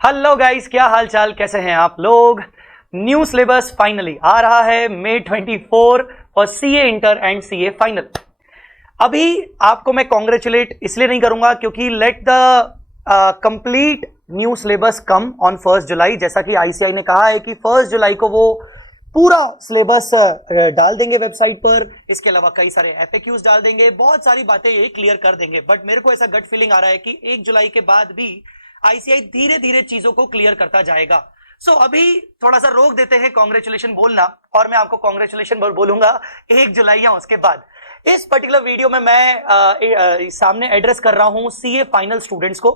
Hello guys, क्या हाल चाल, कैसे हैं आप लोग। न्यू सिलेबस फाइनली आ रहा है May 24 for CA inter and CA final. अभी आपको मैं कॉन्ग्रेचुलेट इसलिए नहीं करूंगा क्योंकि let the complete new syllabus come on 1 जुलाई। जैसा कि आईसीआई ने कहा है कि 1 जुलाई को वो पूरा सिलेबस डाल देंगे वेबसाइट पर। इसके अलावा कई सारे एफएक्यूज डाल देंगे, बहुत सारी बातें ये क्लियर कर देंगे। बट मेरे को ऐसा गट फीलिंग आ रहा है कि 1 जुलाई के बाद भी आईसीआई धीरे धीरे चीजों को क्लियर करता जाएगा। सो अभी थोड़ा सा रोक देते हैं कॉन्ग्रेचुलेशन बोलना, और मैं आपको कॉन्ग्रेचुलेशन बोलूंगा 1 जुलाई या उसके बाद। इस पर्टिकुलर वीडियो में मैं सामने एड्रेस कर रहा हूं सीए फाइनल स्टूडेंट्स को,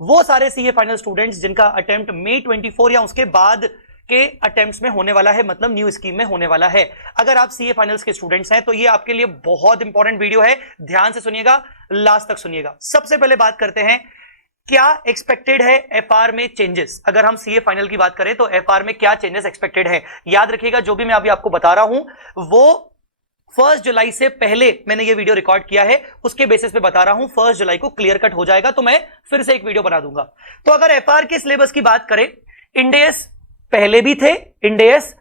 वो सारे सीए फाइनल स्टूडेंट्स जिनका अटेम्प्ट May 24 या उसके बाद के अटेम्प्ट्स में होने वाला है, मतलब न्यू स्कीम में होने वाला है। अगर आप सीए फाइनल्स के स्टूडेंट्स हैं तो ये आपके लिए बहुत इंपॉर्टेंट वीडियो है, ध्यान से सुनिएगा, लास्ट तक सुनिएगा। सबसे पहले बात करते हैं क्या एक्सपेक्टेड है एफआर में चेंजेस। अगर हम सीए फाइनल की बात करें तो एफआर में क्या चेंजेस एक्सपेक्टेड है। याद रखिएगा, जो भी मैं अभी आपको बता रहा हूं वो 1 जुलाई से पहले मैंने ये वीडियो रिकॉर्ड किया है, उसके बेसिस पे बता रहा हूं। 1 जुलाई को क्लियर कट हो जाएगा तो मैं फिर से एक वीडियो बना दूंगा। तो अगर एफआर के सिलेबस की बात करें, इंडेस पहले भी थे, इंडेस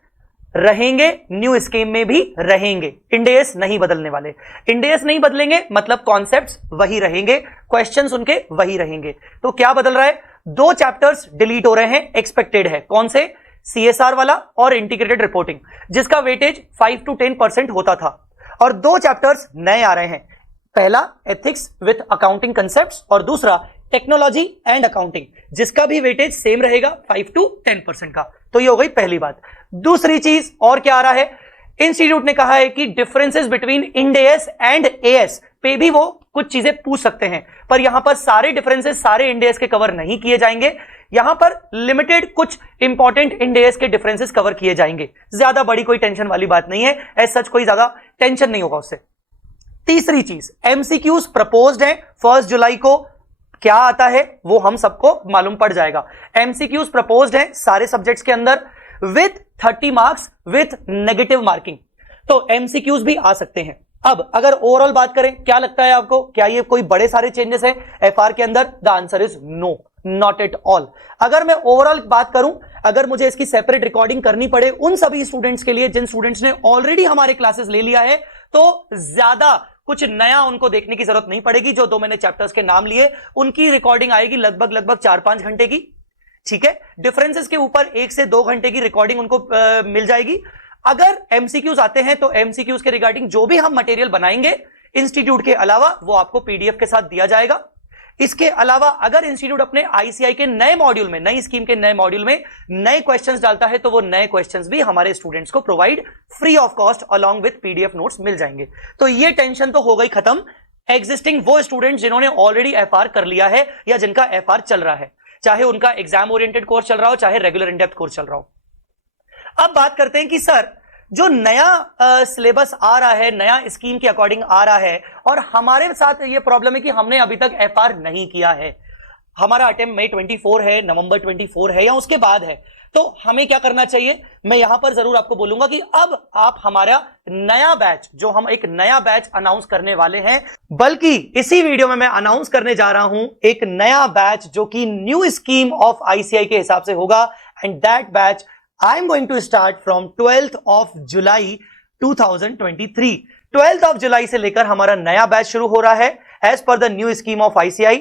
रहेंगे, न्यू स्कीम में भी रहेंगे, इंडेस नहीं बदलने वाले। इंडेस नहीं बदलेंगे मतलब कॉन्सेप्ट्स वही रहेंगे, क्वेश्चंस उनके वही रहेंगे। तो क्या बदल रहा है, 2 चैप्टर्स डिलीट हो रहे हैं, एक्सपेक्टेड है। कौन से, सीएसआर वाला और इंटीग्रेटेड रिपोर्टिंग, जिसका वेटेज 5 to 10% होता था, और 2 चैप्टर्स नए आ रहे हैं। पहला एथिक्स विथ अकाउंटिंग कंसेप्ट्स और दूसरा टेक्नोलॉजी एंड अकाउंटिंग, जिसका भी वेटेज सेम रहेगा 5 to 10% का। तो ये हो गई पहली बात। दूसरी चीज और क्या आ रहा है, इंस्टीट्यूट ने कहा है कि डिफरेंसेस बिटवीन इंडेस एंड एएस पे भी वो कुछ चीजें पूछ सकते हैं, पर यहां पर सारे डिफरेंसेस सारे इंडेस के कवर नहीं किए जाएंगे। यहां पर लिमिटेड कुछ इंपॉर्टेंट इंडेस के डिफरेंसेस कवर किए जाएंगे। ज्यादा बड़ी कोई टेंशन वाली बात नहीं है, एज सच कोई ज्यादा टेंशन नहीं होगा उससे। तीसरी चीज, एमसीक्यूज प्रपोज्ड है 1 जुलाई को। क्या आता है वो हम सबको मालूम पड़ जाएगा। एमसीक्यूज प्रपोज्ड है सारे सब्जेक्ट्स के अंदर with 30 marks with negative marking. तो एमसीक्यूज भी आ सकते हैं। अब अगर ओवरऑल बात करें, क्या लगता है आपको, क्या ये कोई बड़े सारे चेंजेस है एफआर के अंदर? The answer is no, not at all. अगर मैं ओवरऑल बात करूं, अगर मुझे इसकी सेपरेट रिकॉर्डिंग करनी पड़े उन सभी स्टूडेंट्स के लिए जिन स्टूडेंट्स ने ऑलरेडी हमारे क्लासेस ले लिया है, तो ज्यादा कुछ नया उनको देखने की जरूरत नहीं पड़ेगी। जो 2 मैंने चैप्टर्स के नाम लिए उनकी रिकॉर्डिंग आएगी लगभग 4-5 घंटे की, ठीक है। डिफरेंसेस के ऊपर 1 से 2 घंटे की रिकॉर्डिंग उनको मिल जाएगी। अगर एमसीक्यूज आते हैं तो एमसीक्यूज के रिगार्डिंग जो भी हम मटेरियल बनाएंगे इंस्टीट्यूट के अलावा, वो आपको पीडीएफ के साथ दिया जाएगा। इसके अलावा अगर इंस्टीट्यूट अपने आईसीआई के नए मॉड्यूल में, नई स्कीम के नए मॉड्यूल में नए क्वेश्चंस डालता है तो वो नए क्वेश्चंस भी हमारे स्टूडेंट्स को provide free of cost along with PDF notes मिल जाएंगे। तो ये टेंशन तो हो गई खत्म। एग्जिस्टिंग वो स्टूडेंट्स जिन्होंने ऑलरेडी एफआर कर लिया है या जिनका एफआर चल रहा है, चाहे उनका एग्जाम ओरिएंटेड कोर्स चल रहा हो चाहे रेगुलर इन डेप्थ कोर्स चल रहा हो। अब बात करते हैं कि सर जो नया सिलेबस आ रहा है, नया स्कीम के अकॉर्डिंग आ रहा है, और हमारे साथ ये प्रॉब्लम है कि हमने अभी तक एफआर नहीं किया है। हमारा अटेम्प्ट May 24 है, नवंबर 24 है या उसके बाद है, तो हमें क्या करना चाहिए। मैं यहां पर जरूर आपको बोलूंगा कि अब आप हमारा नया बैच, जो हम एक नया बैच अनाउंस करने वाले हैं, बल्कि इसी वीडियो में मैं अनाउंस करने जा रहा हूं एक नया बैच जो कि न्यू स्कीम ऑफ आईसीआई के हिसाब से होगा। And that batch I am going to start from 12th of July 2023। 12th of July से लेकर हमारा नया बैच शुरू हो रहा है as per the new scheme of ICI।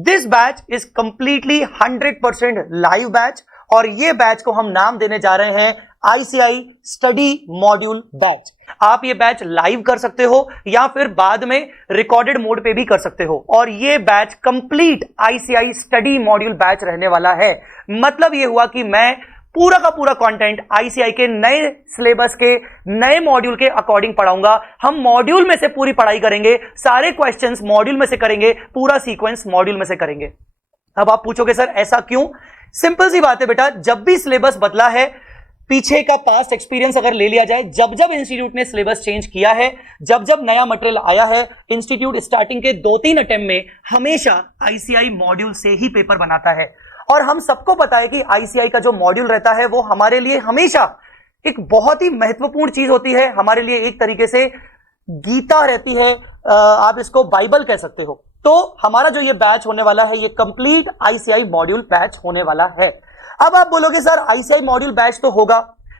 This batch is completely 100% live batch, और ये बैच को हम नाम देने जा रहे हैं ICI स्टडी मॉड्यूल बैच। आप ये बैच लाइव कर सकते हो या फिर बाद में रिकॉर्डेड मोड पे भी कर सकते हो, और ये batch complete ICI study module batch रहने वाला है। मतलब ये हुआ कि मैं पूरा का पूरा कंटेंट आईसीआई के नए सिलेबस के नए मॉड्यूल के अकॉर्डिंग पढ़ाऊंगा। हम मॉड्यूल में से पूरी पढ़ाई करेंगे, सारे क्वेश्चंस मॉड्यूल में से करेंगे, पूरा सीक्वेंस मॉड्यूल में से करेंगे। अब आप पूछोगे सर ऐसा क्यों? सिंपल सी बात है बेटा, जब भी सिलेबस बदला है, पीछे का पास्ट एक्सपीरियंस अगर ले लिया जाए, जब जब इंस्टीट्यूट ने सिलेबस चेंज किया है, जब जब नया मटेरियल आया है, इंस्टीट्यूट स्टार्टिंग के 2-3 अटेम्प्ट में हमेशा आईसीआई मॉड्यूल से ही पेपर बनाता है। और हम सबको पता है कि आईसीआई का जो मॉड्यूल रहता है वो हमारे लिए हमेशा एक बहुत ही महत्वपूर्ण चीज होती है। हमारे लिए एक तरीके से गीता रहती है, आप इसको बाइबल कह सकते हो। तो हमारा जो ये बैच होने वाला है ये कंप्लीट आईसीआई मॉड्यूल बैच होने वाला है। अब आप बोलोगे सर आईसीआई मॉड्यूल बैच तो होगा,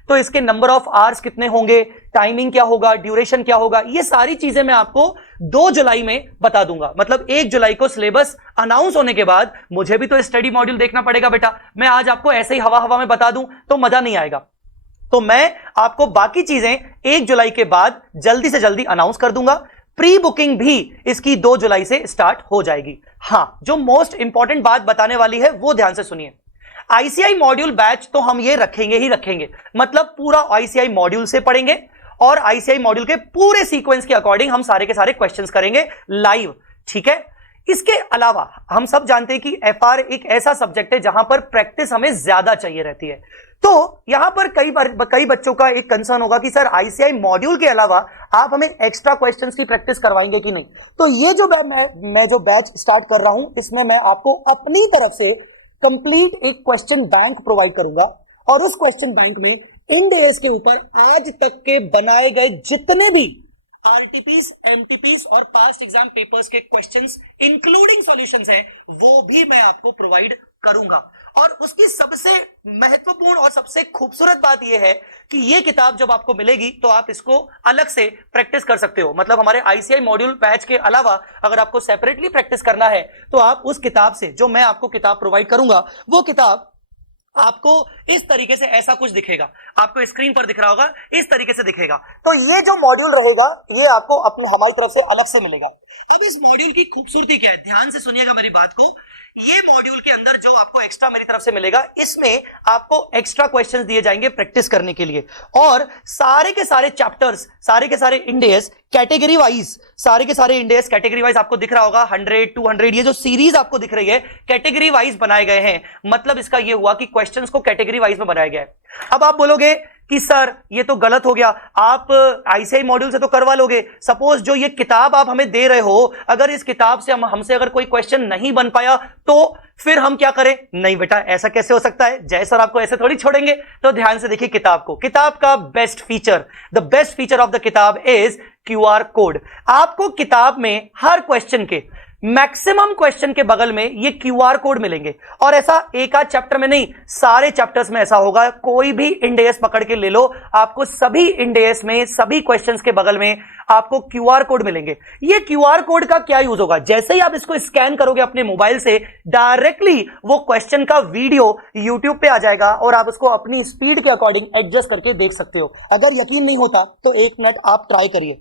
तो इसके नंबर ऑफ आवर्स कितने होंगे, टाइमिंग क्या होगा, ड्यूरेशन क्या होगा, ये सारी चीजें मैं आपको 2 जुलाई में बता दूंगा। मतलब 1 जुलाई को सिलेबस अनाउंस होने के बाद मुझे भी तो स्टडी मॉड्यूल देखना पड़ेगा बेटा। मैं आज आपको ऐसे ही हवा हवा में बता दूं तो मजा नहीं आएगा। तो मैं आपको बाकी चीजें 1 जुलाई के बाद जल्दी से जल्दी अनाउंस कर दूंगा। प्री बुकिंग भी इसकी 2 जुलाई से स्टार्ट हो जाएगी। हां, जो मोस्ट इंपॉर्टेंट बात बताने वाली है वो ध्यान से सुनिए। आईसीआई मॉड्यूल बैच तो हम ये रखेंगे ही रखेंगे, मतलब पूरा आईसीआई मॉड्यूल से पढ़ेंगे और आईसीआई मॉड्यूल के पूरे सीक्वेंस के अकॉर्डिंग हम सारे के सारे क्वेश्चंस करेंगे लाइव, ठीक है। इसके अलावा हम सब जानते हैं कि एफआर एक ऐसा सब्जेक्ट है जहां पर प्रैक्टिस हमें ज्यादा चाहिए रहती है। तो यहां पर कई बच्चों का एक कंसर्न होगा कि सर आईसीआई मॉड्यूल के अलावा आप हमें एक्स्ट्रा क्वेश्चंस की प्रैक्टिस करवाएंगे कि नहीं। तो ये जो मैं जो बैच स्टार्ट कर रहा हूं इसमें मैं आपको अपनी तरफ से कंप्लीट एक क्वेश्चन बैंक प्रोवाइड करूंगा और उस क्वेश्चन बैंक में इंड एएस के ऊपर आज तक के बनाए गए जितने भी आरटीपीस, एमटीपीस और पास्ट एग्जाम पेपर्स के क्वेश्चंस इंक्लूडिंग सॉल्यूशंस हैं वो भी मैं आपको प्रोवाइड करूंगा। और उसकी सबसे महत्वपूर्ण और सबसे खूबसूरत बात यह है कि यह किताब जब आपको मिलेगी तो आप इसको अलग से प्रैक्टिस कर सकते हो। मतलब हमारे आईसीआई मॉड्यूल बैच के अलावा अगर आपको सेपरेटली प्रैक्टिस करना है तो आप उस किताब से, जो मैं आपको किताब प्रोवाइड करूंगा, वो किताब आपको इस तरीके से ऐसा कुछ दिखेगा, आपको स्क्रीन पर दिख रहा होगा, इस तरीके से दिखेगा। तो ये जो मॉड्यूल रहेगा ये आपको अपने हमारी तरफ से अलग से मिलेगा। अब इस मॉड्यूल की खूबसूरती क्या है, ध्यान से सुनिएगा मेरी बात को। ये मॉड्यूल के अंदर जो आपको एक्स्ट्रा मेरी तरफ से मिलेगा, इसमें आपको एक्स्ट्रा क्वेश्चंस दिए जाएंगे प्रैक्टिस करने के लिए, और सारे के सारे चैप्टर्स, सारे के सारे इंडेस कैटेगरी वाइज, सारे के सारे इंडेस कैटेगरी वाइज आपको दिख रहा होगा 100, 200, ये जो सीरीज आपको दिख रही है कैटेगरी वाइज बनाए गए हैं। मतलब इसका ये हुआ कि क्वेश्चंस को कैटेगरी वाइज में बनाया गया है। अब आप बोलोगे कि सर ये तो गलत हो गया, आप आईसीआई मॉड्यूल से तो करवा लोगे, सपोज जो ये किताब आप हमें दे रहे हो अगर इस किताब से हमसे अगर कोई क्वेश्चन नहीं बन पाया तो फिर हम क्या करें। नहीं बेटा, ऐसा कैसे हो सकता है, जय सर आपको ऐसे थोड़ी छोड़ेंगे। तो ध्यान से देखिए किताब को, किताब का best feature, the best feature of the किताब इज क्यूआर कोड। आपको किताब में हर क्वेश्चन के, मैक्सिमम क्वेश्चन के बगल में ये क्यूआर कोड मिलेंगे, और ऐसा एक आध चैप्टर में नहीं, सारे चैप्टर्स में ऐसा होगा। कोई भी इंडेस पकड़ के ले लो, आपको सभी इंडेस में सभी क्वेश्चंस के बगल में आपको क्यूआर कोड मिलेंगे। ये क्यूआर कोड का क्या यूज होगा, जैसे ही आप इसको स्कैन करोगे अपने मोबाइल से, डायरेक्टली वो क्वेश्चन का वीडियो यूट्यूब पे आ जाएगा और आप उसको अपनी स्पीड के अकॉर्डिंग एडजस्ट करके देख सकते हो। अगर यकीन नहीं होता तो 1 मिनट आप ट्राई करिए।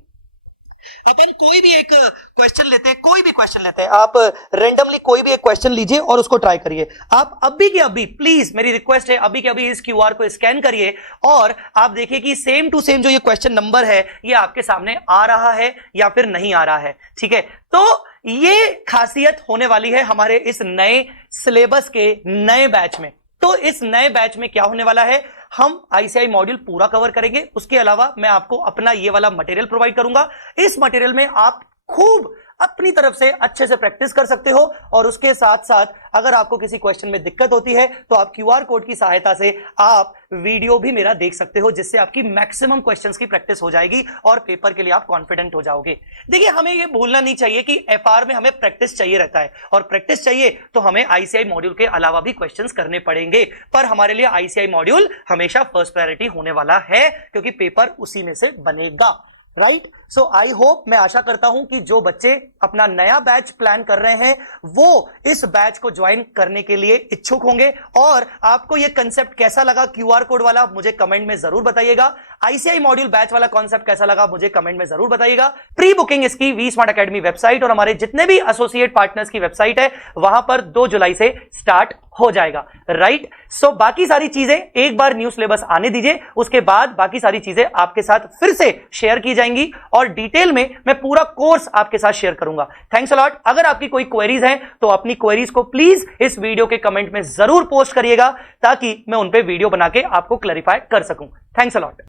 अपन कोई भी एक क्वेश्चन लेते हैं, कोई भी क्वेश्चन लेते हैं, आप रेंडमली कोई भी एक क्वेश्चन लीजिए और उसको ट्राई करिए। आप अभी के अभी, प्लीज मेरी रिक्वेस्ट है, अभी के अभी इस क्यूआर को स्कैन करिए और आप देखिए कि सेम टू सेम जो ये क्वेश्चन नंबर है ये आपके सामने आ रहा है या फिर नहीं आ रहा है। ठीक है, तो ये खासियत होने वाली है हमारे इस नए सिलेबस के नए बैच में। तो इस नए बैच में क्या होने वाला है, हम आईसीआई मॉड्यूल पूरा कवर करेंगे, उसके अलावा मैं आपको अपना ये वाला मटेरियल प्रोवाइड करूंगा। इस मटेरियल में आप खूब अपनी तरफ से अच्छे से प्रैक्टिस कर सकते हो, और उसके साथ साथ अगर आपको किसी क्वेश्चन में दिक्कत होती है तो आप क्यूआर कोड की सहायता से आप वीडियो भी मेरा देख सकते हो, जिससे आपकी मैक्सिमम क्वेश्चंस की प्रैक्टिस हो जाएगी और पेपर के लिए आप कॉन्फिडेंट हो जाओगे। देखिए, हमें यह भूलना नहीं चाहिए कि एफआर में हमें प्रैक्टिस चाहिए रहता है, और प्रैक्टिस चाहिए तो हमें आईसीआई मॉड्यूल के अलावा भी क्वेश्चंस करने पड़ेंगे, पर हमारे लिए आईसीआई मॉड्यूल हमेशा फर्स्ट प्रायोरिटी होने वाला है, क्योंकि पेपर उसी में से बनेगा। राइट, सो आई होप, मैं आशा करता हूं कि जो बच्चे अपना नया बैच प्लान कर रहे हैं वो इस बैच को ज्वाइन करने के लिए इच्छुक होंगे। और आपको ये कंसेप्ट कैसा लगा क्यूआर कोड वाला, मुझे कमेंट में जरूर बताइएगा। आईसीआई मॉड्यूल बैच वाला कॉन्सेप्ट कैसा लगा, मुझे कमेंट में जरूर बताइएगा। प्री बुकिंग इसकी वी स्मार्ट अकेडमी वेबसाइट और हमारे जितने भी एसोसिएट पार्टनर्स की वेबसाइट है वहां पर 2 जुलाई से स्टार्ट हो जाएगा। राइट, सो बाकी सारी चीजें एक बार न्यू सिलेबस आने दीजिए, उसके बाद बाकी सारी चीजें आपके साथ फिर से शेयर की जाएंगी और डिटेल में मैं पूरा कोर्स आपके साथ शेयर करूंगा। Thanks a lot. अगर आपकी कोई क्वेरीज हैं तो अपनी क्वेरीज को प्लीज इस वीडियो के कमेंट में जरूर पोस्ट करिएगा, ताकि मैं उन पे वीडियो बना के आपको क्लैरिफाई कर सकूं। Thanks a lot.